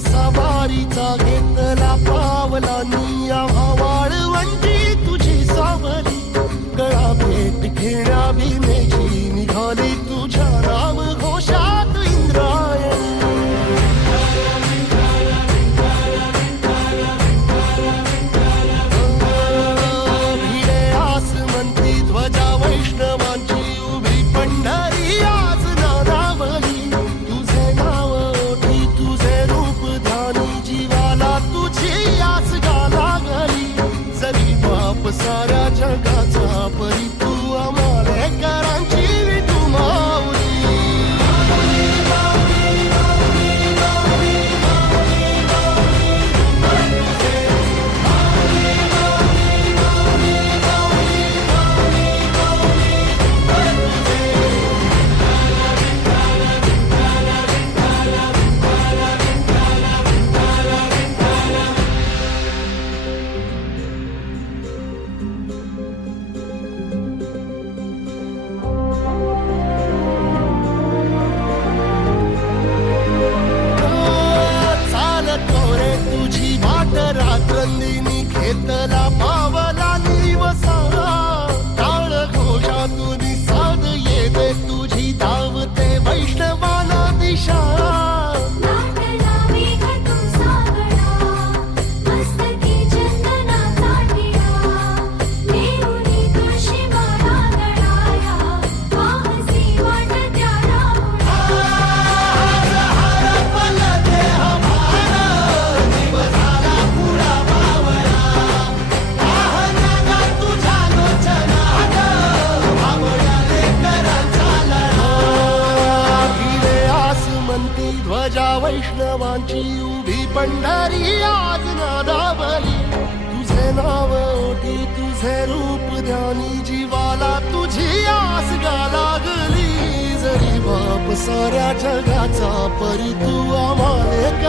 सवारीचा घेतला पावला निया वाळवंटी तुझी सावली गळा भेट घेण्या भीमेची निघाली तुझ्या राम घोषात इंद्रायणी भिडे आसमंती ध्वजा वैष्णवांची उभी पंढरी आज नानावली तुझे नाव ओठी तुझे रूप ध्यानी जीवाला तुझी आस गाला गली जरी बाप साऱ्या जगाचा परी तू आमालेकरांची विठू माऊली रात्रंदिनी घेतला पावला निवसा टाळ घोषातून साध येते तुझी धावते वैष्णवाला दिशा ध्वजा वैष्णवांची उभी पंढरी आज नादावली तुझे नाव ओठी तुझे रूप ध्यानी जीवाला तुझी आस गा लागली जरी बाप साऱ्या जगाचा परी तू आम्हाला